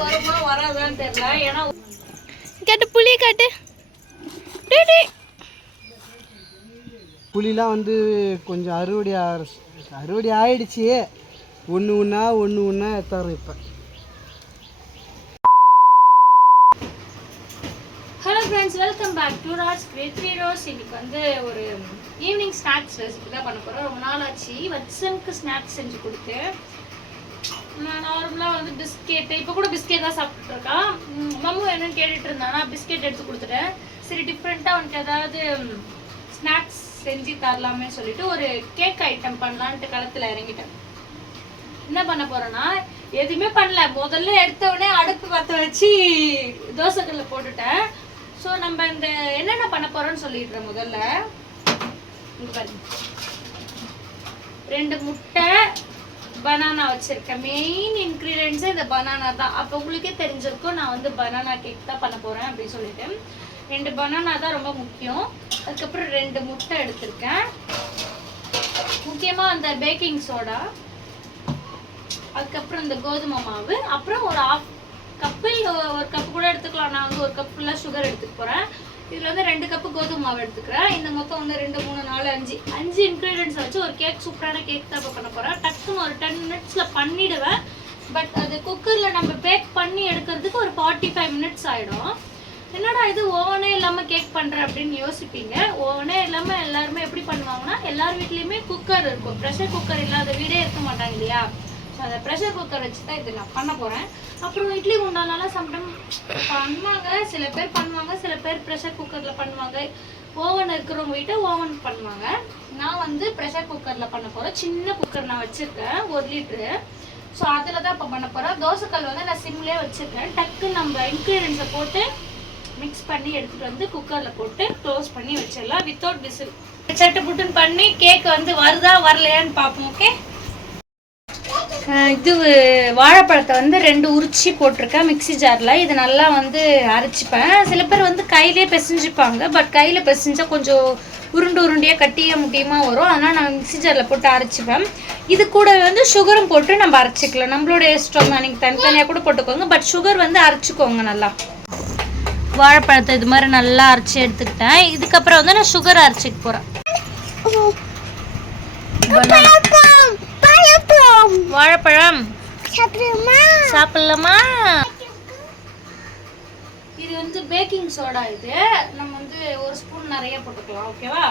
வருமா வராதான்னு தெரியல. ஏன்னா கேட்டு புளி காட்டு. புளிலாம் வந்து கொஞ்சம் அறுவடை ஆயிடுச்சு. ஒன்று ஒன்றா எத்தாரம் இப்போ. Hello friends, welcome back to Raj great rose. இன்னைக்கு வந்து ஒரு ஈவினிங் ஸ்நாக்ஸ் ரெசிபி தான் பண்ண போகிறோம். ரொம்ப நாள் ஆச்சு வச்சனுக்கு ஸ்நாக்ஸ் செஞ்சு கொடுத்து. நான் நார்மலாக வந்து பிஸ்கெட்டு, இப்போ கூட பிஸ்கெட் தான் சாப்பிட்டுருக்கான். மம்மு என்னன்னு கேட்டுட்டு இருந்தானா, பிஸ்கெட் எடுத்து கொடுத்துட்டேன். சரி டிஃப்ரெண்ட்டாக வந்துட்டு ஏதாவது ஸ்நாக்ஸ் செஞ்சு தரலாமே சொல்லிட்டு ஒரு கேக் ஐட்டம் பண்ணலான்ட்டு களத்தில் இறங்கிட்டேன். என்ன பண்ண போறேன்னா, எதுவுமே பண்ணல. முதல்ல எடுத்த உடனே அடுப்பு பற்ற வச்சு தோசைக்கல்ல போட்டுட்டேன். ஸோ நம்ம இந்த என்னென்ன பண்ண போறோம்னு சொல்லிடுறேன். முதல்ல 2 முட்டை, பனானா வச்சிருக்கேன். மெயின் இன்க்ரீடியன்ஸே இந்த பனானா தான். அப்போ உங்களுக்கே தெரிஞ்சிருக்கும் நான் வந்து பனானா கேக் தான் பண்ண போறேன் அப்படின்னு சொல்லிட்டு. 2 பனானா தான் ரொம்ப முக்கியம். அதுக்கப்புறம் 2 முட்டை எடுத்திருக்கேன். முக்கியமாக அந்த பேக்கிங் சோடா, அதுக்கப்புறம் இந்த கோதுமை மாவு, அப்புறம் ஒரு 1/2 கப்பில் 1 கப்பு கூட எடுத்துக்கலாம். நான் வந்து 1 கப் ஃபுல்லாக சுகர் எடுத்துக்க போகிறேன். இதில் வந்து 2 கப்பு கோதுமை மாவு எடுத்துக்கிறேன். இந்த மொத்தம் வந்து 2, 3, 4, 5 இன்க்ரீடியன்ஸ் வச்சு ஒரு கேக், சூப்பரான கேக் தான் இப்போ பண்ண போகிறேன். டக்குன்னு ஒரு 10 மினிட்ஸில் பண்ணிவிடுவேன். பட் அது குக்கரில் நம்ம பேக் பண்ணி எடுக்கிறதுக்கு ஒரு 45 மினிட்ஸ் ஆகிடும். என்னடா இது ஓவனே இல்லாமல் கேக் பண்ணுறேன் அப்படின்னு யோசிப்பீங்க. ஓவனே இல்லாமல் எல்லாருமே எப்படி பண்ணுவாங்கன்னா, எல்லார் வீட்லேயுமே குக்கர் இருக்கும். ப்ரெஷர் குக்கர் இல்லாத வீடே இருக்க மாட்டாங்க இல்லையா? ஸோ அந்த ப்ரெஷர் குக்கர் வச்சு தான் இது நான் பண்ண போகிறேன். அப்புறம் இட்லி குண்டானால சம்டைம் பண்ணுவாங்க, சில பேர் பண்ணுவாங்க, சில பேர் ப்ரெஷர் குக்கரில் பண்ணுவாங்க. ஓவன் இருக்கிறவங்க வீட்டை ஓவன் பண்ணுவாங்க. நான் வந்து ப்ரெஷர் குக்கரில் பண்ண போகிறேன். சின்ன குக்கர் நான் வச்சுருக்கேன், 1 லிட்ரு. ஸோ அதில் தான் இப்போ பண்ண போகிறேன். தோசைக்கல் வந்து நான் சிம்லேயே வச்சுருக்கேன். டக்கு நம்ம இன்க்ரீடியன்ஸை போட்டு மிக்ஸ் பண்ணி எடுத்துகிட்டு வந்து குக்கரில் போட்டு க்ளோஸ் பண்ணி வச்சிடலாம் வித்தவுட் விசில். சட்டு புட்டுன்னு பண்ணி கேக் வந்து வருதா வரலையான்னு பார்ப்போம். ஓகே, இது வாழைப்பழத்தை வந்து 2 உரிச்சி போட்டிருக்கேன் மிக்சி ஜாரில். இது நல்லா வந்து அரைச்சிப்பேன். சில பேர் வந்து கையிலே பிசைஞ்சிப்பாங்க. பட் கையில் பிசைஞ்சால் கொஞ்சம் உருண்டையாக கட்டியாக முட்டியமாக வரும். அதனால் நான் மிக்சி ஜாரில் போட்டு அரைச்சிப்பேன். இது கூட வந்து சுகரும் போட்டு நம்ம அரைச்சிக்கலாம். நம்மளோட இஷ்டம் தான், நீங்கள் தனித்தனியாக கூட போட்டுக்கோங்க. பட் சுகர் வந்து அரைச்சிக்கோங்க நல்லா. வாழைப்பழத்தை இது மாதிரி நல்லா அரைச்சி எடுத்துக்கிட்டேன். இதுக்கப்புறம் வந்து நான் சுகர் அரைச்சிக்க போகிறேன். வாழைப்பழம் சாப்பிடலாமா? இது வந்து பேக்கிங் சோடா. இது நம்ம வந்து 1 ஸ்பூன் நிறைய போட்டுக்கலாம். ஓகேவா?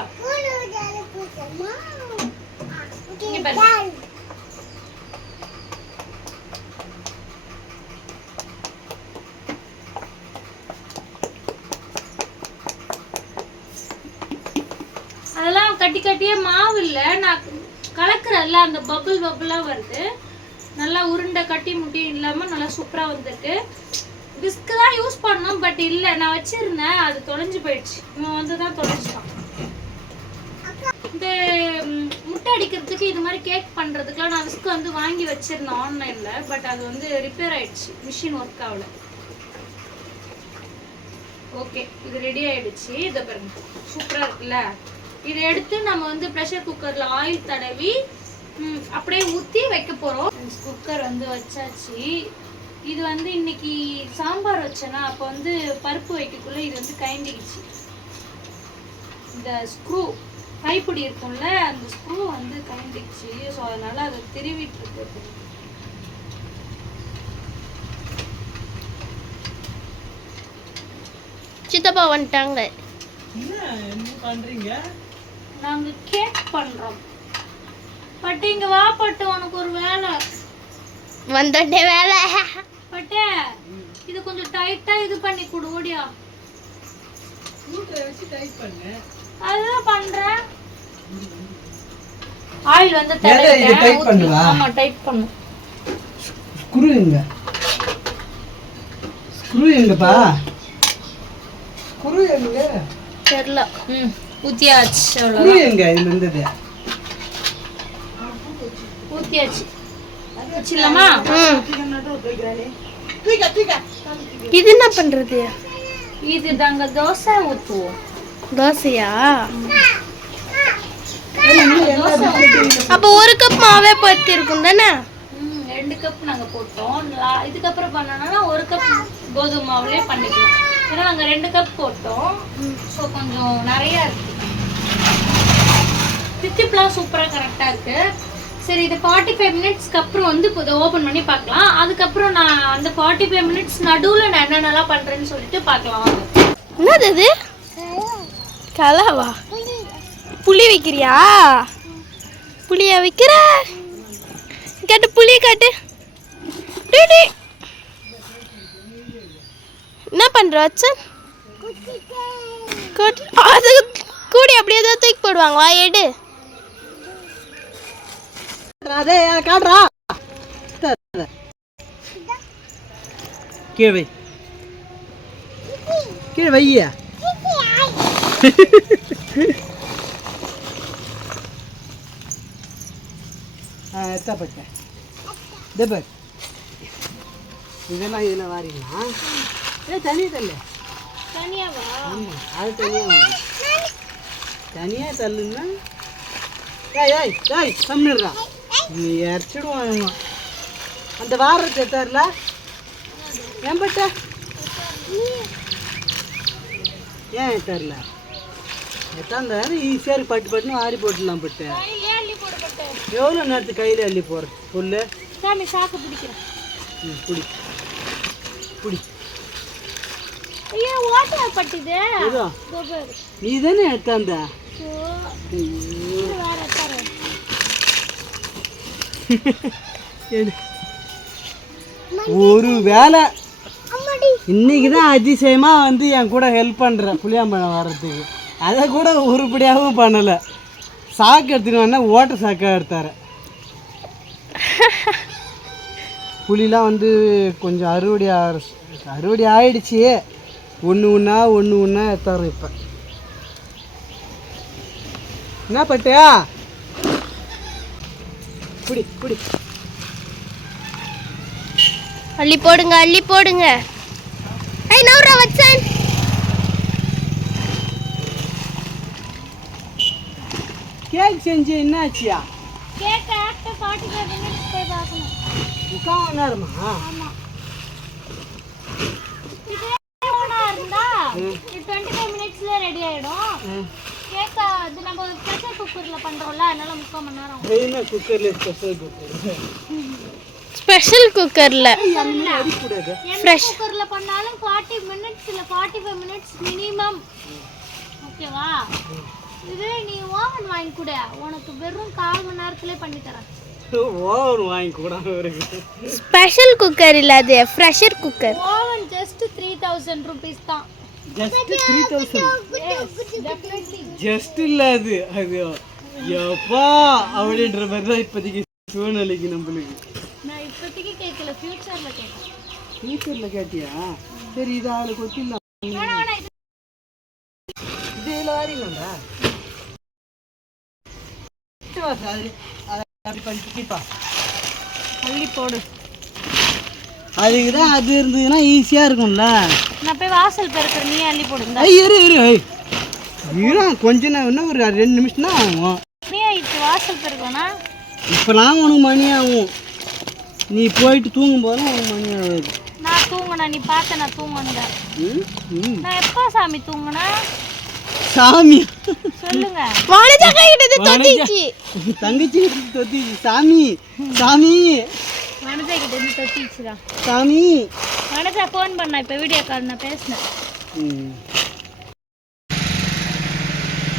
அதெல்லாம் கட்டியே மாவு இல்லை, நான் கலக்கிறல்ல அந்த பபுளாக வருது. நல்லா உருண்டை கட்டி முட்டி இல்லாமல் நல்லா சூப்பராக வந்திருக்கு. விஸ்க்கு தான் யூஸ் பண்ணோம், பட் இல்லை, நான் வச்சிருந்தேன், அது தொலைஞ்சு போயிடுச்சு. இவன் வந்து தான் தொலைச்சிட்டான். இந்த முட்டை அடிக்கிறதுக்கு இது மாதிரி கேக் பண்ணுறதுக்குலாம் நான் விஸ்க்கு வந்து வாங்கி வச்சிருந்தேன் ஆன்லைனில். பட் அது வந்து ரிப்பேர் ஆயிடுச்சு, மிஷின் ஒர்க் ஆகல. ஓகே, இது ரெடி ஆயிடுச்சு. இதை பாருங்க, சூப்பராக இருக்குல்ல. இதை எடுத்து நம்ம வந்து ப்ரெஷர் குக்கரில் ஆயில் தடவி அப்படியே ஊற்றி வைக்க போகிறோம். குக்கர் வந்து வச்சாச்சு. இது வந்து இன்னைக்கு சாம்பார் வச்சேன்னா, அப்போ வந்து பருப்பு வைக்கக்குள்ளே இது வந்து கயண்டிடுச்சு. இந்த ஸ்க்ரூ கைப்பிடி இருக்கும்ல, அந்த ஸ்க்ரூ வந்து கயண்டிடுச்சு. ஸோ அதனால் அதை திருவிட்டு இருக்கு. சித்தப்பா வந்துட்டாங்க. என்ன பண்றீங்க? நாங்க கேக் பண்றோம். பட்டு இங்க வா பட்டு, உனக்கு ஒரு வேலை. வந்துட்டே வேலை. பட்டு இது கொஞ்சம் டைட்டா இது பண்ணி கொடு. ஓடியா வச்சு டைட் பண்ணு. அதுதான் பண்றேன். ஆயில் வந்து டைட் பண்ணுவா? ஆமா, டைட் பண்ணு. ஸ்க்ரூ எங்கப்பா? ஸ்க்ரூ எங்க தெரியல. ஊத்தியாச்சு. ஸ்க்ரூ எங்க இதுல இருந்தது? ஊத்தியாச்சு. வச்சிடலாமா? இது என்ன பண்றது? இது தாங்க தோசை ஊத்துவோம். தோசையா? அப்ப 1 கப் மாவே பத்தி இருக்கும் தானே? 2 கப் நாங்கள் போட்டோம். இதுக்கப்புறம் பண்ணோம்னா 1 கப் கோதுமை மாவுலேயே பண்ணிக்கலாம். ஏன்னா நாங்கள் 2 கப் போட்டோம். ஸோ கொஞ்சம் நிறையா இருக்குது. தித்திப்லாம் சூப்பராக கரெக்டாக இருக்குது. சரி, இது 45 மினிட்ஸ்க்கு அப்புறம் வந்து இப்போ இதை ஓப்பன் பண்ணி பார்க்கலாம். அதுக்கப்புறம் நான் அந்த 45 மினிட்ஸ் நடுவில் நான் என்னென்னலாம் பண்ணுறேன்னு சொல்லிட்டு பார்க்கலாம். என்னது இது? கலாவா? புளி வைக்கிறியா? புளியா வைக்கிற? காட்டு, புளியை காட்டு. என்ன பண்ற அச்சன்? அது கூடி அப்படியே தான் தூக்கி போடுவாங்க. வா எடு. அதே காட்டுறா. கீழே வை, கீழே வையா. எத்தப்பட்டேன் இதெல்லாம் இதில் வாரிங்களா? தனியாக தள்ளு. தனியாவா? ஆமாம், அது தனியாக வாரி. தனியாக தள்ளுன்னா ஏய் ஏய் ஏய் கம்மிடுறா. நீ இறச்சிடுவாங்க. அந்த வாரத்தை தரல ஏன்பட்ட ஏன் தரல? எத்தாந்தாரு ஈஸியாக பட்டு பட்டுன்னு ஆறி போட்டுடலாம். பட்டு எவ்வளோ நேரத்துக்கு கையில் அள்ளி போகிற சொல்லு. சாமி சாக்கு பிடிக்கிறேன். புடி புடி. ஐயா ஓட்டை பட்டுது. நீ தானே எடுத்தாந்த. ஒரு வேலை இன்னைக்கு தான் அதிசயமாக வந்து என் கூட ஹெல்ப் பண்ணுறேன் புளியாம்பழம் வர்றதுக்கு. அதை கூட உருப்படியாகவும் பண்ணலை. சாக்கு எடுத்துன்னு வந்தா ஓட்ட சாக்காக எடுத்தார். புளிலாம் வந்து கொஞ்சம் அறுவடை ஆயிடுச்சு. ஒன்று ஒன்றா எடுத்தாரு. இப்போ என்ன பட்டியா? புடி புடி. அள்ளி போடுங்க, அள்ளி போடுங்க. ஐ நவுரா வச்சன். கேக் செஞ்சு என்ன ஆச்சியா? கேக் ஆஃப்டர் 45 மினிட்ஸ் போய் பார்க்கணும். 3/4 நேரமா? ஆமா. இதே ஓனா இருந்தா 25 மினிட்ஸ்ல ரெடி ஆயிடும். கேக் அது நம்ம பிரஷர் குக்கர்ல பண்றோம்ல, அதனால 3/4 மணி நேரம். என்ன குக்கர்ல ஸ்பெஷல் குக்கர்? ஸ்பெஷல் குக்கர்ல ஃப்ரெஷ் குக்கர்ல பண்ணாலும் 40 மினிட்ஸ் இல்ல 45 மினிட்ஸ் மினிமம். ஓகேவா? இது நீ ஓவன் வாங்கி கூட உனக்கு வெறும் 1/4 மணி நேரத்திலே பண்ணி தரேன். ஓவன் வாங்கி கூட இருக்கு. ஸ்பெஷல் குக்கர் இல்ல, அது pressure cooker. Oven just 3000 rupees தான். ஜஸ்ட் 3000. Yes definitely. ஜஸ்ட் இல்ல அது யப்பா அப்படின்ற மாதிரி தான் இப்போதைக்கு சூழ்நிலைக்கு நம்மளுக்கு. நான் இப்போதைக்கு கேட்கல, ஃபியூச்சர்ல கேட்கறேன். ஃபியூச்சர்ல கேட்டியா? சரி, இது ஆளு கொத்திடலாம். இதில் வாரிங்களா? அப்படி பண்ணிட்டு கீப்பா அள்ளி போடு. அதுக்கு தான் அது இருந்ததுன்னா ஈஸியாக இருக்கும்ல. நான் போய் வாசல் பெருக்கிறேன், நீ அள்ளி போடுங்க. இரு கொஞ்ச நேரம், இன்னும் ஒரு 2 நிமிஷம் தான் ஆகும். நீ ஆயிடுச்சு வாசல் பெருக்கனா? இப்போலாம் உனக்கு மணி ஆகும். நீ போயிட்டு தூங்கும் போதும் உனக்கு மணி ஆகுது. நான் தூங்கினேன், நீ பார்த்த நான் தூங்கினேன். நான் எப்போ சாமி தூங்கினேன்? சாமி சொல்லுங்க. தங்கச்சி தொத்திச்சு. சாமி சாமி மனசா கிட்ட இருந்து தொத்திச்சுடா. சாமி மனசா ஃபோன் பண்ணா, இப்போ வீடியோ கால் நான் பேசினேன்.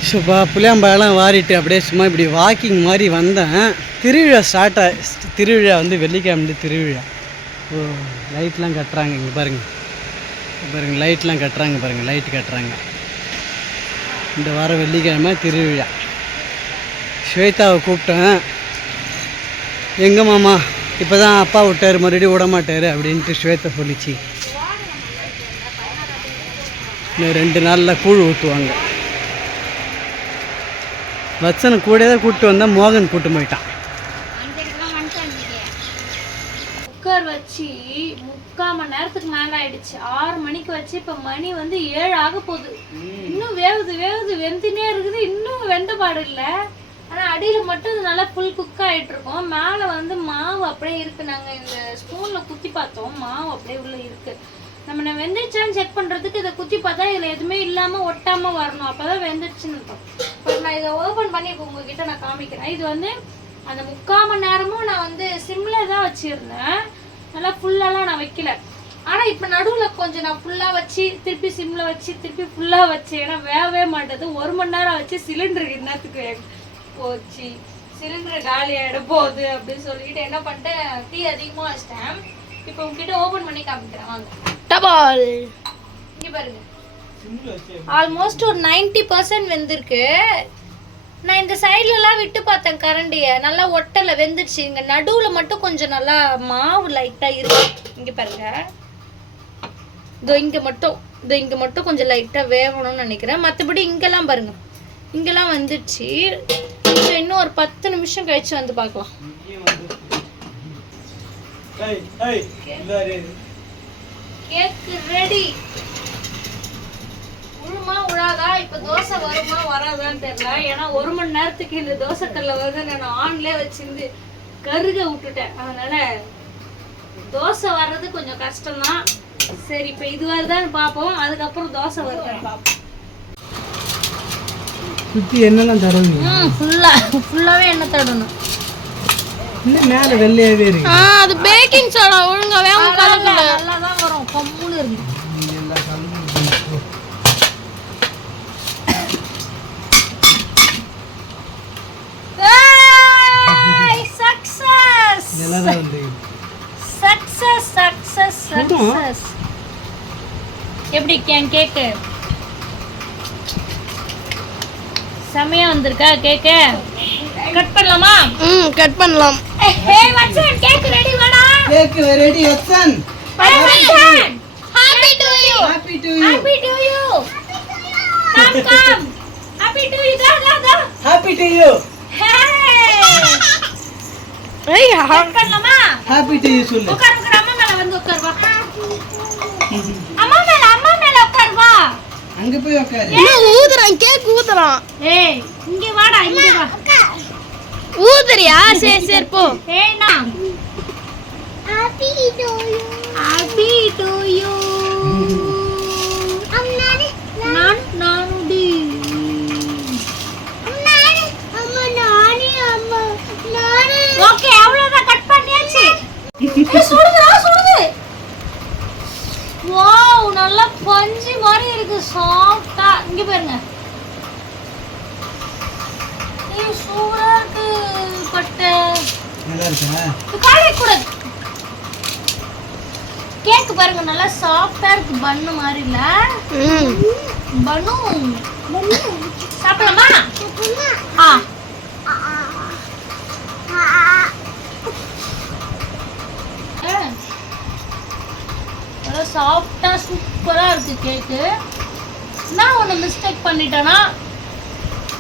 சுபா புளியாம்பழம் வாரிட்டு அப்படியே சும்மா இப்படி வாக்கிங் மாதிரி வந்தேன். திருவிழா திருவிழா வந்து வெள்ளிக்கிழமை திருவிழா. ஓ, லைட்லாம் கட்டுறாங்க. இங்கே பாருங்கள் லைட்லாம் கட்டுறாங்க. பாருங்கள் லைட் கட்டுறாங்க. இந்த வாரம் வெள்ளிக்கிழமை திருவிழா. ஸ்வேதாவை கூப்பிட்டேன். எங்கே மாமா இப்போ தான் அப்பா விட்டார், மறுபடியும் விட மாட்டார் அப்படின்ட்டு ஸ்வேதா சொல்லிச்சு. இன்னும் 2 நாளில் கூழ் ஊற்றுவாங்க. வச்சனை கூட தான் கூப்பிட்டு வந்தால் மோகன் கூப்பிட்டு போயிட்டான். குக்கர் வச்சு 3/4 மணி நேரத்துக்கு மேலே ஆயிடுச்சு. 6 மணிக்கு வச்சு இப்போ மணி வந்து 7 ஆக போகுது. இன்னும் வேவுது வெந்துனே இருக்குது. இன்னும் வெந்த பாடு இல்லை. ஆனால் அடியில் மட்டும் இது நல்லா ஃபுல் குக் ஆகிட்டு இருக்கோம். மேலே வந்து மாவு அப்படியே இருக்குது. நாங்கள் இந்த ஸ்பூனில் குத்தி பார்த்தோம், மாவு அப்படியே உள்ளே இருக்குது. நம்ம வெந்துருச்சான்னு செக் பண்ணுறதுக்கு இதை குத்தி பார்த்தா இதில் எதுவுமே இல்லாமல் ஒட்டாமல் வரணும், அப்போ தான் வெந்துருச்சுன்னு இருக்கும். இப்போ நான் இதை ஓப்பன் பண்ணி இப்போ உங்ககிட்ட நான் காமிக்கிறேன். இது வந்து அந்த 3/4 மணி நேரமும் நான் வந்து சிம்மில் தான் வச்சுருந்தேன், நல்லா ஃபுல்லாலாம் நான் வைக்கல. ஆனால் இப்போ நடுவில் கொஞ்சம் நான் ஃபுல்லாக வச்சு திருப்பி சிம்மில் வச்சு திருப்பி ஃபுல்லாக வச்சேன். ஏன்னா வேகவே மாட்டேது. 1 மணி நேரம் வச்சு சிலிண்டருக்கு என்னத்துக்கு போச்சு, சிலிண்டர் காலி ஆகிட போகுது அப்படின்னு சொல்லிட்டு என்ன பண்ணிட்டேன், தீ அதிகமாக வச்சிட்டேன். இப்போ உங்ககிட்ட ஓப்பன் பண்ணி காமிக்கிறேன் வாங்க. டபால் இங்கே பாருங்க, ஆல்மோஸ்ட் ஒரு 90% வெந்திருக்கு. நான் இந்த சைட்லலாம் விட்டு பார்த்தேன் கரண்டியை, நல்லா ஒட்டலை, வெந்துடுச்சு. இங்கே நடுவில் மட்டும் கொஞ்சம் நல்லா மாவு லைட்டாக இருக்கு. இங்கே பாருங்க, இதோ இங்கே மட்டும் கொஞ்சம் லைட்டாக வேகணும்னு நினைக்கிறேன். மற்றபடி இங்கெல்லாம் பாருங்க, இங்கெல்லாம் வந்துடுச்சு. இன்னும் ஒரு 10 நிமிஷம் கழிச்சு வந்து பார்க்கலாம். Cake ready. உழுமா உழாதா? இப்போ தோசை வருமா வராதான்னு தெரியல. ஏன்னா 1 மணி நேரத்துக்கு இந்த தோசைக்கல்ல வந்து நான் ஆன்லேயே வச்சிருந்து கருக விட்டுட்டேன். அதனால தோசை வர்றது கொஞ்சம் கஷ்டம்தான். சரி, இப்போ இது வருதான்னு பார்ப்போம், அதுக்கப்புறம் தோசை வருதான்னு பார்ப்போம். சுற்றி என்னெல்லாம் தடவுங்க? ஃபுல்லாகவே எண்ணெய் தடணும். இல்லை மேலே வெள்ளையாகவே இருக்கு. அது பேக்கிங் சோடா ஒழுங்காவே கலக்கல. நல்லா தான் வரும், கம்முன்னு இருக்கு. எப்படி கேக்கு செமையா வந்திருக்கா? கேக்கு கட் பண்ணலாமா? கட் பண்ணலாம். ஏய் வச்சன், கேக் ரெடி வாடா. கேக் ரெடி வச்சன். Happy to you. Happy to you. Happy to you. Come happy to you. கா ஹாப்பி டு யூ. ஏய் கட் பண்ணலாமா? ஹாப்பி டு யூ சொல்லு. உட்கார் அம்மா மேல வந்து உட்கார் வா. அம்மா மேல உட்கார் வா. அங்க போய் உட்காரு. இன்னும் ஊதுறான், கேக் ஊதுறான். ஏய் இங்க வாடா, இங்க வா. ஊதுறியா? சரி போ. ஏய் நான் happy to you. Happy to you. நானுடி. ஓகே, அவ்வளவுதான், கட் பண்ணியாச்சு. சுடுது. வாவ், நல்ல பஞ்சு மாதிரி இருக்கு, சாஃப்ட்டா. இங்க பாருங்க, சூப்பரா இருக்கு. பட்டை நல்லா இருக்கா? காலை கூட கேக் பாருங்க, நல்லா சாஃப்ட்டா இருக்கு. பன்னு மாதிரி இல்ல? பன்னு சாப்பிடலாமா? நல்லா சாஃப்ட்டா சூப்பரா இருக்கு கேக்கு. நான் ஒன்று மிஸ்டேக் பண்ணிட்டேன்னா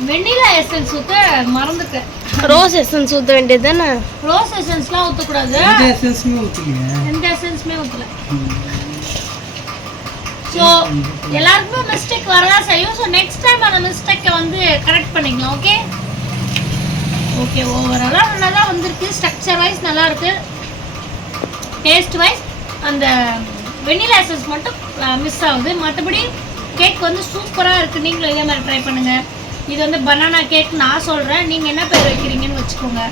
வெண்ணிலா எசன்ஸ் ஊற்ற மறந்துட்டேன். ரோஸ் எசன்ஸ் ஊற்ற வேண்டியது தானே? ரோஸ் எசன்ஸ்லாம் ஊற்றக்கூடாது. எந்த எசன்ஸுமே ஊற்றுங்க. எந்த எசன்ஸுமே ஊற்றல. ஸோ எல்லாருக்குமே மிஸ்டேக் வரதான் செய்யும். ஸோ நெக்ஸ்ட் டைம் அந்த மிஸ்டேக்கை வந்து கரெக்ட் பண்ணிக்கலாம். ஓகே ஓகே, ஓவராலாக நல்லா தான் வந்திருக்கு. ஸ்ட்ரக்சர் வைஸ் நல்லா இருக்கு. டேஸ்ட் வைஸ் அந்த வெண்ணிலா எசன்ஸ் மட்டும் மிஸ் ஆகுது. மற்றபடி கேக் வந்து சூப்பராக இருக்குது. நீங்களும் இதே மாதிரி ட்ரை பண்ணுங்கள். இது வந்து பனானா கேக் நான் சொல்கிறேன், நீங்கள் என்ன பேர் வைக்கிறீங்கன்னு வச்சுக்கோங்க.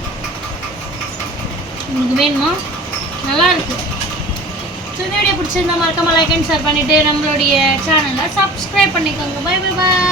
உங்களுக்கு வேணுமா? நல்லா இருக்குது. ஸோ இந்த வீடியோ பிடிச்சிருந்தா மறக்காம லைக் அண்ட் ஷேர் பண்ணிவிட்டு நம்மளுடைய சேனலை சப்ஸ்கிரைப் பண்ணிக்கோங்க. பை பை பாய்.